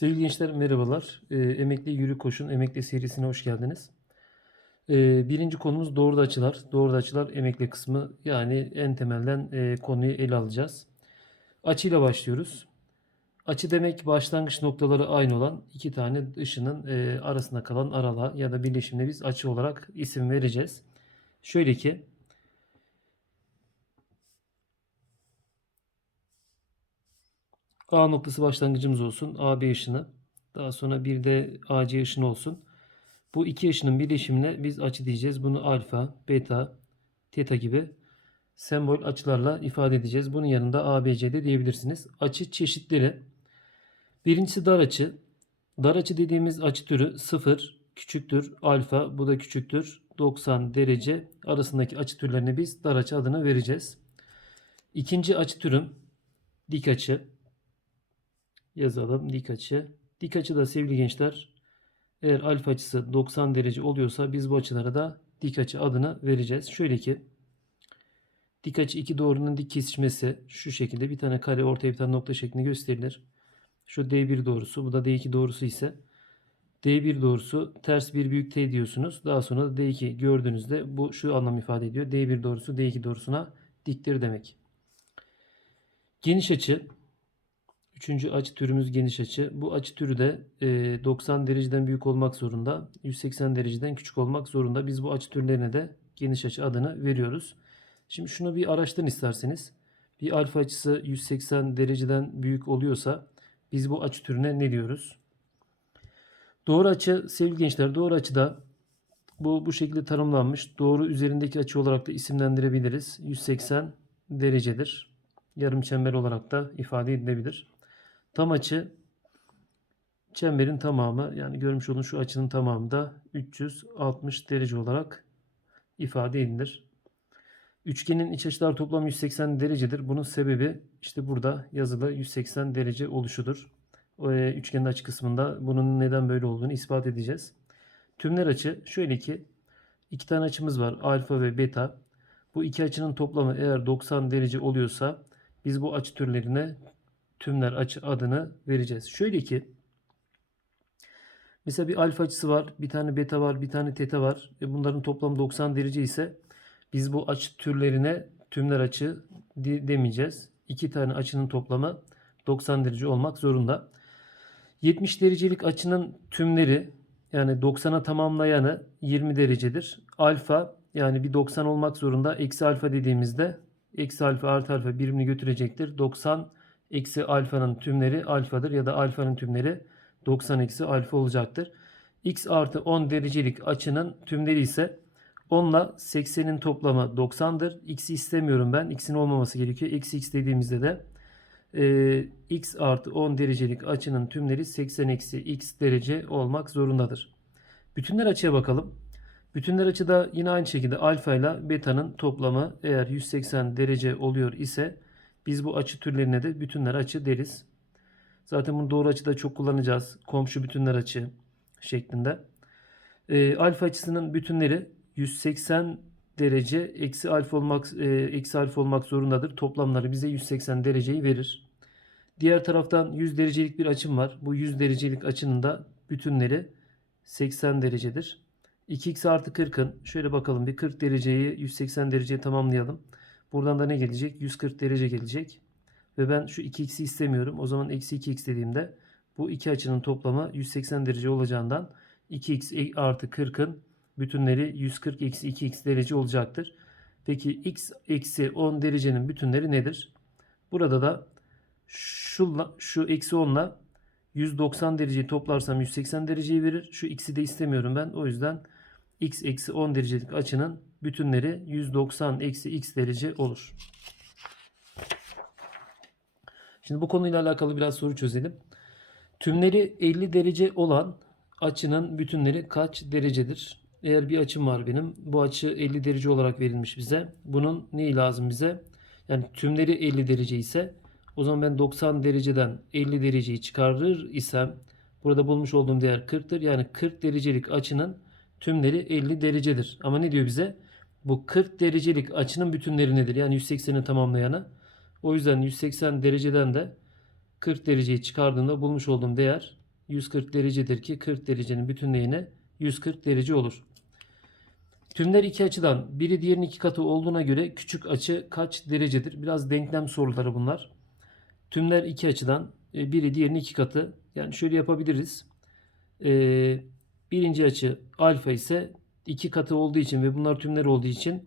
Sevgili gençler merhabalar. Ee, emekli Yürü Koşun Emekli serisine hoş geldiniz. Ee, birinci konumuz doğru açılar. Doğru açılar emekli kısmı yani en temelden e, konuyu ele alacağız. Açıyla başlıyoruz. Açı demek başlangıç noktaları aynı olan iki tane ışının e, arasında kalan aralığa ya da birleşimine biz açı olarak isim vereceğiz. Şöyle ki A noktası başlangıcımız olsun. AB ışını. Daha sonra bir de AC ışını olsun. Bu iki ışının birleşimine biz açı diyeceğiz. Bunu alfa, beta, teta gibi sembol açılarla ifade edeceğiz. Bunun yanında ABCD diyebilirsiniz. Açı çeşitleri. Birincisi dar açı. Dar açı dediğimiz açı türü 0, küçüktür, alfa, bu da küçüktür, 90 derece arasındaki açı türlerine biz dar açı adını vereceğiz. İkinci açı türüm dik açı yazalım dik açı. Dik açı da sevgili gençler eğer alfa açısı 90 derece oluyorsa biz bu açılara da dik açı adını vereceğiz. Şöyle ki dik açı iki doğrunun dik kesişmesi şu şekilde bir tane kare ortaya bir tane nokta şeklinde gösterilir. Şu D1 doğrusu bu da D2 doğrusu ise D1 doğrusu ters bir büyük T diyorsunuz. Daha sonra da D2 gördüğünüzde bu şu anlam ifade ediyor. D1 doğrusu D2 doğrusuna diktir demek. Geniş açı Üçüncü açı türümüz geniş açı. Bu açı türü de e, 90 dereceden büyük olmak zorunda. 180 dereceden küçük olmak zorunda. Biz bu açı türlerine de geniş açı adını veriyoruz. Şimdi şunu bir araştırın isterseniz. Bir alfa açısı 180 dereceden büyük oluyorsa biz bu açı türüne ne diyoruz? Doğru açı sevgili gençler doğru açıda bu bu şekilde tanımlanmış. Doğru üzerindeki açı olarak da isimlendirebiliriz. 180 derecedir. Yarım çember olarak da ifade edilebilir. Tam açı çemberin tamamı yani görmüş olduğunuz şu açının tamamı da 360 derece olarak ifade edilir. Üçgenin iç açılar toplam 180 derecedir. Bunun sebebi işte burada yazılı 180 derece oluşudur. E, üçgenin açı kısmında bunun neden böyle olduğunu ispat edeceğiz. Tümler açı şöyle ki iki tane açımız var alfa ve beta. Bu iki açının toplamı eğer 90 derece oluyorsa biz bu açı türlerine tümler açı adını vereceğiz. Şöyle ki mesela bir alfa açısı var, bir tane beta var, bir tane teta var. E bunların toplamı 90 derece ise biz bu açı türlerine tümler açı demeyeceğiz. İki tane açının toplamı 90 derece olmak zorunda. 70 derecelik açının tümleri yani 90'a tamamlayanı 20 derecedir. Alfa yani bir 90 olmak zorunda. Eksi alfa dediğimizde eksi alfa artı alfa birimini götürecektir. 90 eksi alfanın tümleri alfadır ya da alfanın tümleri 90 eksi alfa olacaktır. x artı 10 derecelik açının tümleri ise 10 ile 80'in toplamı 90'dır. x'i istemiyorum ben. x'in olmaması gerekiyor. Eksi x dediğimizde de e, x artı 10 derecelik açının tümleri 80 eksi x derece olmak zorundadır. Bütünler açıya bakalım. Bütünler açıda yine aynı şekilde alfa ile beta'nın toplamı eğer 180 derece oluyor ise biz bu açı türlerine de bütünler açı deriz. Zaten bunu doğru açıda çok kullanacağız. Komşu bütünler açı şeklinde. E, alfa açısının bütünleri 180 derece eksi alfa olmak e, eksi alfa olmak zorundadır. Toplamları bize 180 dereceyi verir. Diğer taraftan 100 derecelik bir açım var. Bu 100 derecelik açının da bütünleri 80 derecedir. 2x artı 40'ın şöyle bakalım bir 40 dereceyi 180 dereceye tamamlayalım. Buradan da ne gelecek? 140 derece gelecek. Ve ben şu 2x'i istemiyorum. O zaman eksi 2x dediğimde bu iki açının toplamı 180 derece olacağından 2x artı 40'ın bütünleri 140 eksi 2x derece olacaktır. Peki x eksi 10 derecenin bütünleri nedir? Burada da şu, şu eksi 10 ile 190 dereceyi toplarsam 180 dereceyi verir. Şu x'i de istemiyorum ben. O yüzden x eksi 10 derecelik açının bütünleri 190 eksi x derece olur. Şimdi bu konuyla alakalı biraz soru çözelim. Tümleri 50 derece olan açının bütünleri kaç derecedir? Eğer bir açım var benim. Bu açı 50 derece olarak verilmiş bize. Bunun neyi lazım bize? Yani tümleri 50 derece ise o zaman ben 90 dereceden 50 dereceyi çıkarır isem burada bulmuş olduğum değer 40'tır. Yani 40 derecelik açının tümleri 50 derecedir. Ama ne diyor bize? Bu 40 derecelik açının bütünleri nedir? Yani 180'i tamamlayanı. O yüzden 180 dereceden de 40 dereceyi çıkardığımda bulmuş olduğum değer 140 derecedir ki 40 derecenin bütünleyine 140 derece olur. Tümler iki açıdan biri diğerinin iki katı olduğuna göre küçük açı kaç derecedir? Biraz denklem soruları bunlar. Tümler iki açıdan e, biri diğerinin iki katı. Yani şöyle yapabiliriz. E, birinci açı alfa ise iki katı olduğu için ve bunlar tümler olduğu için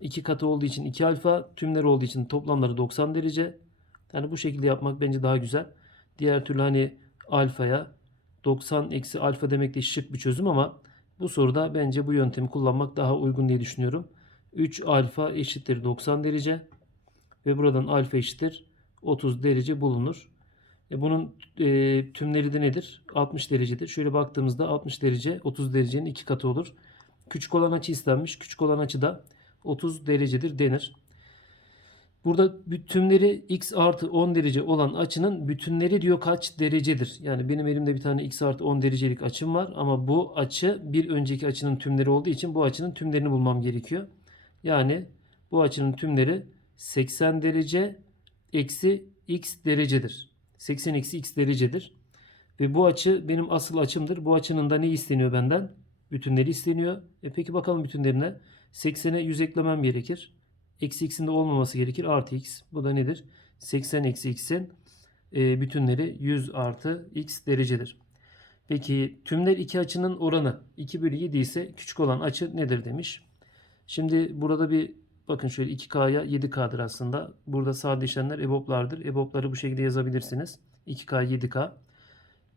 iki katı olduğu için 2 alfa tümler olduğu için toplamları 90 derece. Yani bu şekilde yapmak bence daha güzel. Diğer türlü hani alfaya 90 eksi alfa demek de şık bir çözüm ama bu soruda bence bu yöntemi kullanmak daha uygun diye düşünüyorum. 3 alfa eşittir 90 derece ve buradan alfa eşittir 30 derece bulunur. E bunun e, tümleri de nedir? 60 derecedir. Şöyle baktığımızda 60 derece 30 derecenin iki katı olur. Küçük olan açı istenmiş. Küçük olan açı da 30 derecedir denir. Burada tümleri x artı 10 derece olan açının bütünleri diyor kaç derecedir? Yani benim elimde bir tane x artı 10 derecelik açım var ama bu açı bir önceki açının tümleri olduğu için bu açının tümlerini bulmam gerekiyor. Yani bu açının tümleri 80 derece eksi x derecedir. 80 eksi x derecedir. Ve bu açı benim asıl açımdır. Bu açının da ne isteniyor benden? Bütünleri isteniyor. E peki bakalım bütünlerine. 80'e 100 eklemem gerekir. Eksi x'in de olmaması gerekir. Artı x. Bu da nedir? 80 eksi x'in e, bütünleri 100 artı x derecedir. Peki tümler iki açının oranı 2 bölü 7 ise küçük olan açı nedir demiş. Şimdi burada bir bakın şöyle 2K'ya 7K'dır aslında. Burada sade işlemler EBOB'lardır. EBOB'ları bu şekilde yazabilirsiniz. 2K 7K.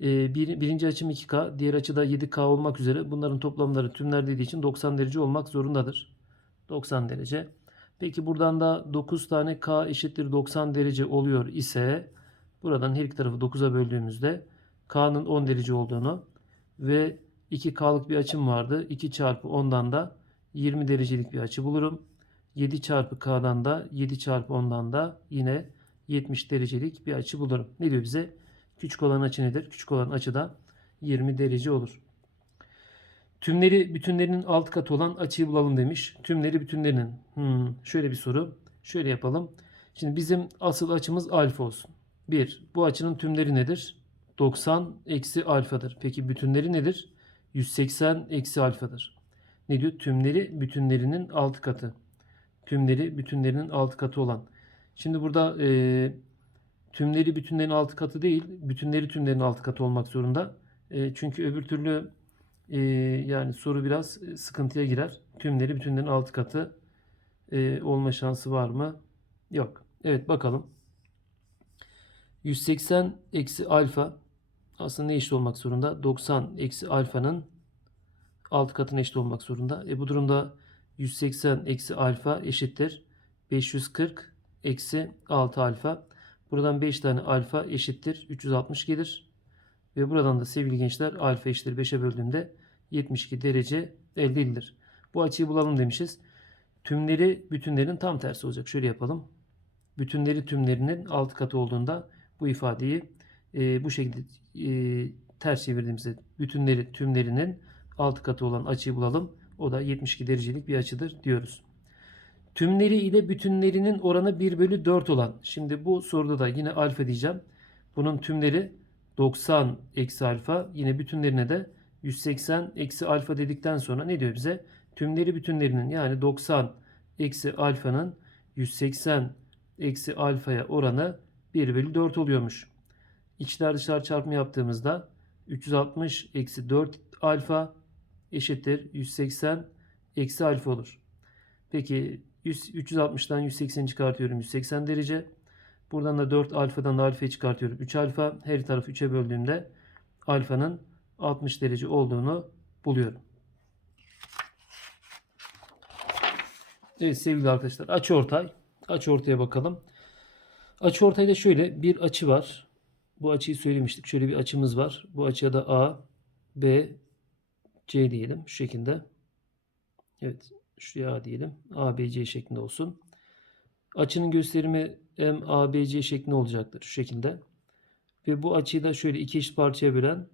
Ee, bir, birinci açım 2K, diğer açı da 7K olmak üzere bunların toplamları tümler dediği için 90 derece olmak zorundadır. 90 derece. Peki buradan da 9 tane K eşittir 90 derece oluyor ise buradan her iki tarafı 9'a böldüğümüzde K'nın 10 derece olduğunu ve 2K'lık bir açım vardı. 2 çarpı 10'dan da 20 derecelik bir açı bulurum. 7 çarpı K'dan da 7 çarpı 10'dan da yine 70 derecelik bir açı bulurum. Ne diyor bize? Küçük olan açı nedir? Küçük olan açı da 20 derece olur. Tümleri bütünlerinin alt katı olan açıyı bulalım demiş. Tümleri bütünlerinin. Hmm, şöyle bir soru. Şöyle yapalım. Şimdi bizim asıl açımız alfa olsun. 1. Bu açının tümleri nedir? 90 eksi alfadır. Peki bütünleri nedir? 180 eksi alfadır. Ne diyor? Tümleri bütünlerinin alt katı. Tümleri bütünlerinin alt katı olan. Şimdi burada e, tümleri bütünlerin altı katı değil, bütünleri tümlerin altı katı olmak zorunda. E, çünkü öbür türlü e, yani soru biraz e, sıkıntıya girer. Tümleri bütünlerin altı katı e, olma şansı var mı? Yok. Evet bakalım. 180 eksi alfa aslında ne eşit olmak zorunda? 90 eksi alfanın alt katına eşit olmak zorunda. E bu durumda 180 eksi alfa eşittir. 540 eksi 6 alfa. Buradan 5 tane alfa eşittir 360 gelir. Ve buradan da sevgili gençler alfa eşittir 5'e böldüğümde 72 derece elde edilir. Bu açıyı bulalım demişiz. Tümleri bütünlerin tam tersi olacak. Şöyle yapalım. Bütünleri tümlerinin alt katı olduğunda bu ifadeyi e, bu şekilde e, ters çevirdiğimizde bütünleri tümlerinin alt katı olan açıyı bulalım. O da 72 derecelik bir açıdır diyoruz. Tümleri ile bütünlerinin oranı 1 bölü 4 olan. Şimdi bu soruda da yine alfa diyeceğim. Bunun tümleri 90 eksi alfa. Yine bütünlerine de 180 eksi alfa dedikten sonra ne diyor bize? Tümleri bütünlerinin yani 90 eksi alfanın 180 eksi alfaya oranı 1 bölü 4 oluyormuş. İçler dışlar çarpımı yaptığımızda 360 eksi 4 alfa eşittir 180 eksi alfa olur. Peki 100, 360'dan 180 çıkartıyorum 180 derece. Buradan da 4 alfadan da alfayı çıkartıyorum 3 alfa. Her tarafı 3'e böldüğümde alfanın 60 derece olduğunu buluyorum. Evet sevgili arkadaşlar açı ortay. Açı ortaya bakalım. Açı ortayda şöyle bir açı var. Bu açıyı söylemiştik. Şöyle bir açımız var. Bu açıya da A, B, C diyelim. Şu şekilde. Evet. Şuraya A diyelim. A, B, C şeklinde olsun. Açının gösterimi M, A, B, C şeklinde olacaktır. Şu şekilde. Ve bu açıyı da şöyle iki eşit parçaya bölen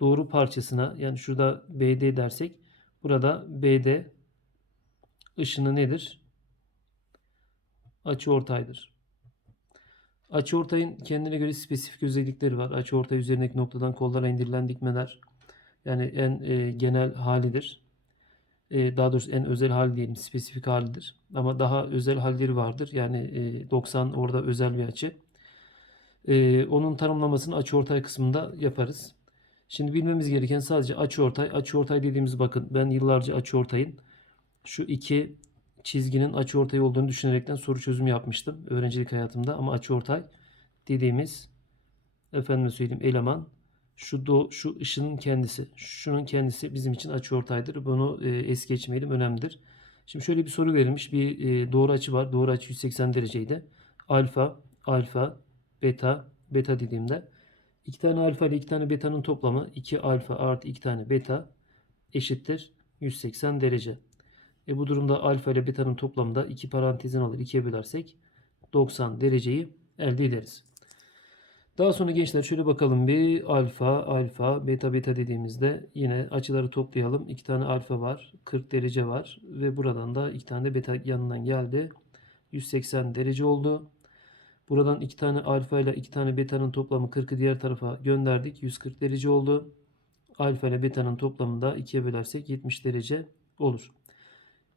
doğru parçasına yani şurada BD dersek burada BD ışını nedir? Açı ortaydır. Açıortayın kendine göre spesifik özellikleri var. Açıortay üzerindeki noktadan kollara indirilen dikmeler yani en e, genel halidir. E, daha doğrusu en özel hali diyelim, spesifik halidir. Ama daha özel halleri vardır. Yani e, 90 orada özel bir açı. E, onun tanımlamasını açıortay kısmında yaparız. Şimdi bilmemiz gereken sadece açıortay. Açıortay dediğimiz bakın ben yıllarca açıortayın şu iki çizginin açıortay olduğunu düşünerekten soru çözümü yapmıştım öğrencilik hayatımda ama açıortay dediğimiz efendime söyleyeyim eleman şu do, şu ışının kendisi. Şunun kendisi bizim için açıortaydır. Bunu e, es geçmeyelim önemlidir. Şimdi şöyle bir soru verilmiş. Bir e, doğru açı var. Doğru açı 180 dereceydi. Alfa, alfa, beta, beta dediğimde iki tane alfa ile iki tane beta'nın toplamı 2 alfa artı 2 tane beta eşittir 180 derece. E bu durumda alfa ile beta'nın toplamı da iki parantezin alır. 2'ye bölersek 90 dereceyi elde ederiz. Daha sonra gençler şöyle bakalım bir alfa, alfa, beta, beta dediğimizde yine açıları toplayalım. İki tane alfa var, 40 derece var ve buradan da iki tane de beta yanından geldi. 180 derece oldu. Buradan iki tane alfa ile iki tane beta'nın toplamı 40'ı diğer tarafa gönderdik. 140 derece oldu. Alfa ile beta'nın toplamını da 2'ye bölersek 70 derece olur.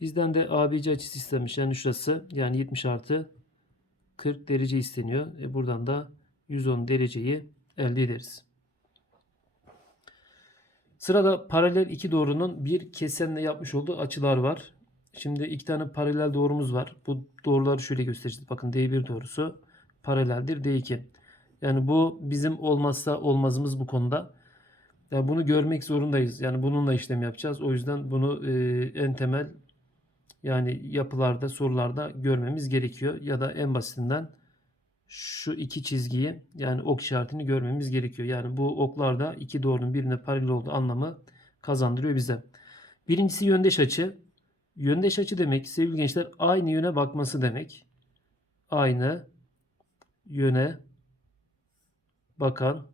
Bizden de ABC açısı istenmiş. Yani şurası yani 70 artı 40 derece isteniyor. E buradan da 110 dereceyi elde ederiz. Sırada paralel iki doğrunun bir kesenle yapmış olduğu açılar var. Şimdi iki tane paralel doğrumuz var. Bu doğruları şöyle göstereceğiz. Bakın D1 doğrusu paraleldir D2. Yani bu bizim olmazsa olmazımız bu konuda. Yani bunu görmek zorundayız. Yani bununla işlem yapacağız. O yüzden bunu e, en temel yani yapılarda, sorularda görmemiz gerekiyor. Ya da en basitinden şu iki çizgiyi yani ok işaretini görmemiz gerekiyor. Yani bu oklarda iki doğrunun birbirine paralel olduğu anlamı kazandırıyor bize. Birincisi yöndeş açı. Yöndeş açı demek sevgili gençler aynı yöne bakması demek. Aynı yöne bakan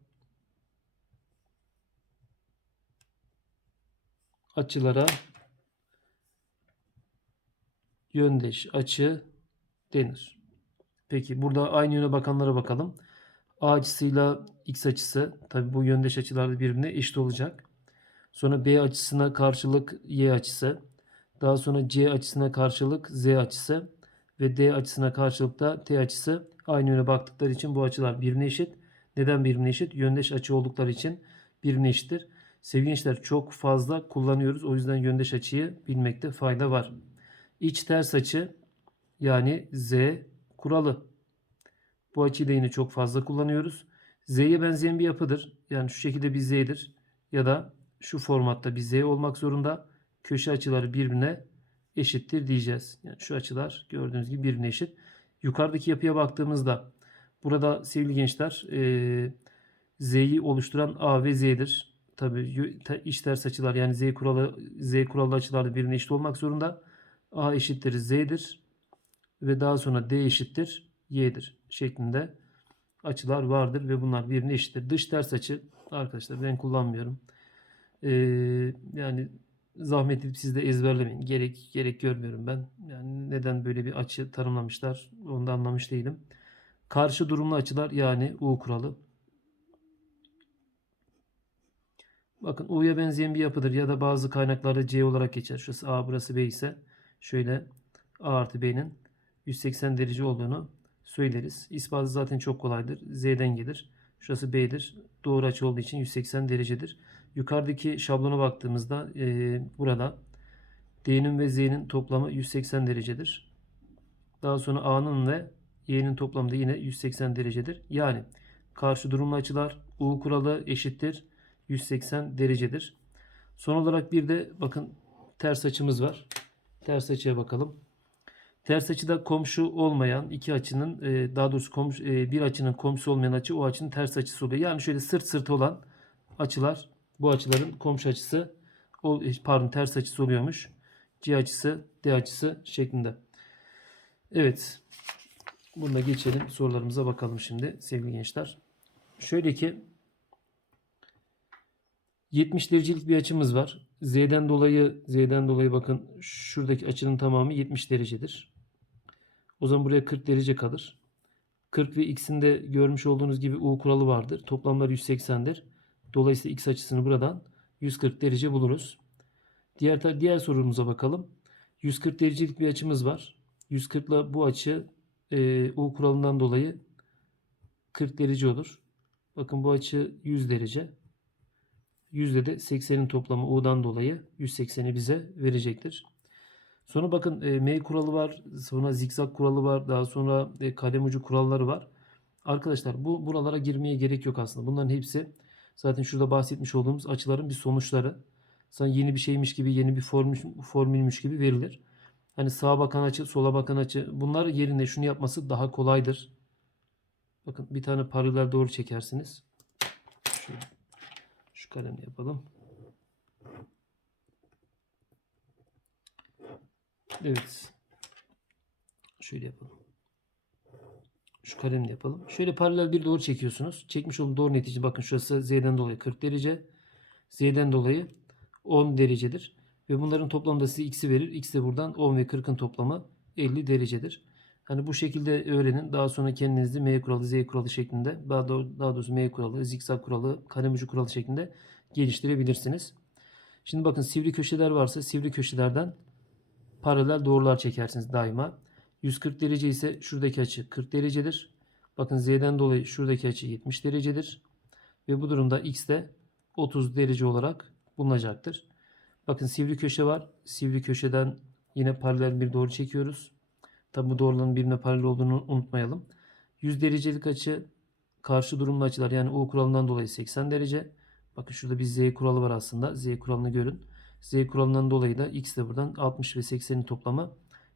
açılara yöndeş açı denir. Peki burada aynı yöne bakanlara bakalım. A açısıyla X açısı tabi bu yöndeş açılar birbirine eşit olacak. Sonra B açısına karşılık Y açısı. Daha sonra C açısına karşılık Z açısı. Ve D açısına karşılık da T açısı. Aynı yöne baktıkları için bu açılar birbirine eşit. Neden birbirine eşit? Yöndeş açı oldukları için birbirine eşittir. Sevgili gençler çok fazla kullanıyoruz. O yüzden yöndeş açıyı bilmekte fayda var. İç ters açı yani Z kuralı. Bu açıyı da yine çok fazla kullanıyoruz. Z'ye benzeyen bir yapıdır. Yani şu şekilde bir Z'dir. Ya da şu formatta bir Z olmak zorunda. Köşe açıları birbirine eşittir diyeceğiz. Yani şu açılar gördüğünüz gibi birbirine eşit. Yukarıdaki yapıya baktığımızda burada sevgili gençler Z'yi oluşturan A ve Z'dir. Tabi iç ters açılar yani Z kuralı Z kuralı açılar da birbirine eşit olmak zorunda. A eşittir Z'dir ve daha sonra D eşittir Y'dir şeklinde açılar vardır ve bunlar birbirine eşittir. Dış ters açı arkadaşlar ben kullanmıyorum. Ee, yani zahmet edip siz de ezberlemeyin. Gerek gerek görmüyorum ben. Yani neden böyle bir açı tanımlamışlar onu da anlamış değilim. Karşı durumlu açılar yani U kuralı. Bakın U'ya benzeyen bir yapıdır ya da bazı kaynaklarda C olarak geçer. Şurası A burası B ise şöyle A artı B'nin 180 derece olduğunu söyleriz. İspatı zaten çok kolaydır. Z'den gelir. Şurası B'dir. Doğru açı olduğu için 180 derecedir. Yukarıdaki şablona baktığımızda e, burada D'nin ve Z'nin toplamı 180 derecedir. Daha sonra A'nın ve Y'nin toplamı da yine 180 derecedir. Yani karşı durumlu açılar U kuralı eşittir 180 derecedir. Son olarak bir de bakın ters açımız var. Ters açıya bakalım. Ters açıda komşu olmayan iki açının e, daha doğrusu komşu, e, bir açının komşusu olmayan açı o açının ters açısı oluyor. Yani şöyle sırt sırta olan açılar bu açıların komşu açısı e, pardon ters açısı oluyormuş. C açısı D açısı şeklinde. Evet. Bunda geçelim sorularımıza bakalım şimdi sevgili gençler. Şöyle ki 70 derecelik bir açımız var. Z'den dolayı Z'den dolayı bakın şuradaki açının tamamı 70 derecedir. O zaman buraya 40 derece kalır. 40 ve x'inde görmüş olduğunuz gibi u kuralı vardır. Toplamlar 180'dir. Dolayısıyla x açısını buradan 140 derece buluruz. Diğer diğer sorumuza bakalım. 140 derecelik bir açımız var. 140 ile bu açı e, u kuralından dolayı 40 derece olur. Bakın bu açı 100 derece. Yüzde de 80'in toplamı u'dan dolayı 180'i bize verecektir. Sonra bakın e, M kuralı var, sonra zikzak kuralı var, daha sonra e, kalem ucu kuralları var. Arkadaşlar bu buralara girmeye gerek yok aslında. Bunların hepsi zaten şurada bahsetmiş olduğumuz açıların bir sonuçları. Sanki yeni bir şeymiş gibi, yeni bir formül, formülmüş gibi verilir. Hani sağa bakan açı, sola bakan açı. Bunlar yerine şunu yapması daha kolaydır. Bakın bir tane paralel doğru çekersiniz. Şöyle, şu kalemle yapalım. Evet. Şöyle yapalım. Şu kalemle yapalım. Şöyle paralel bir doğru çekiyorsunuz. Çekmiş olduğum doğru netice bakın şurası z'den dolayı 40 derece. Z'den dolayı 10 derecedir. Ve bunların toplamı da size x'i verir. X de buradan 10 ve 40'ın toplamı 50 derecedir. Hani bu şekilde öğrenin. Daha sonra kendinizi M kuralı, Z kuralı şeklinde daha, doğ- daha doğrusu M kuralı, zikzak kuralı, kalem ucu kuralı şeklinde geliştirebilirsiniz. Şimdi bakın sivri köşeler varsa sivri köşelerden paralel doğrular çekersiniz daima. 140 derece ise şuradaki açı 40 derecedir. Bakın z'den dolayı şuradaki açı 70 derecedir. Ve bu durumda x de 30 derece olarak bulunacaktır. Bakın sivri köşe var. Sivri köşeden yine paralel bir doğru çekiyoruz. Tabi bu doğruların birbirine paralel olduğunu unutmayalım. 100 derecelik açı karşı durumlu açılar yani U kuralından dolayı 80 derece. Bakın şurada bir Z kuralı var aslında. Z kuralını görün. Z kuralından dolayı da X de buradan 60 ve 80'in toplamı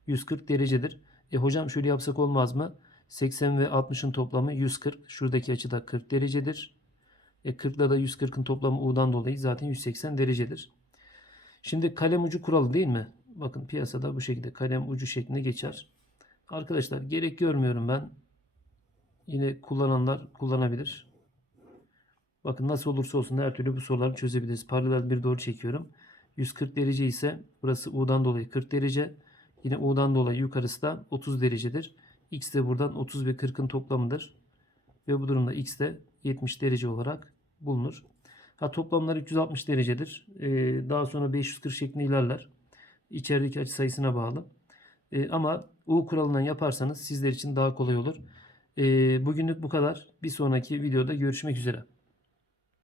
140 derecedir. E hocam şöyle yapsak olmaz mı? 80 ve 60'ın toplamı 140. Şuradaki açı da 40 derecedir. E 40 ile da 140'ın toplamı U'dan dolayı zaten 180 derecedir. Şimdi kalem ucu kuralı değil mi? Bakın piyasada bu şekilde kalem ucu şeklinde geçer. Arkadaşlar gerek görmüyorum ben. Yine kullananlar kullanabilir. Bakın nasıl olursa olsun her türlü bu soruları çözebiliriz. Paralel bir doğru çekiyorum. 140 derece ise burası U'dan dolayı 40 derece. Yine U'dan dolayı yukarısı da 30 derecedir. X de buradan 30 ve 40'ın toplamıdır. Ve bu durumda X de 70 derece olarak bulunur. Ha toplamlar 360 derecedir. Ee, daha sonra 540 şeklinde ilerler. İçerideki açı sayısına bağlı. Ee, ama U kuralından yaparsanız sizler için daha kolay olur. Ee, bugünlük bu kadar. Bir sonraki videoda görüşmek üzere.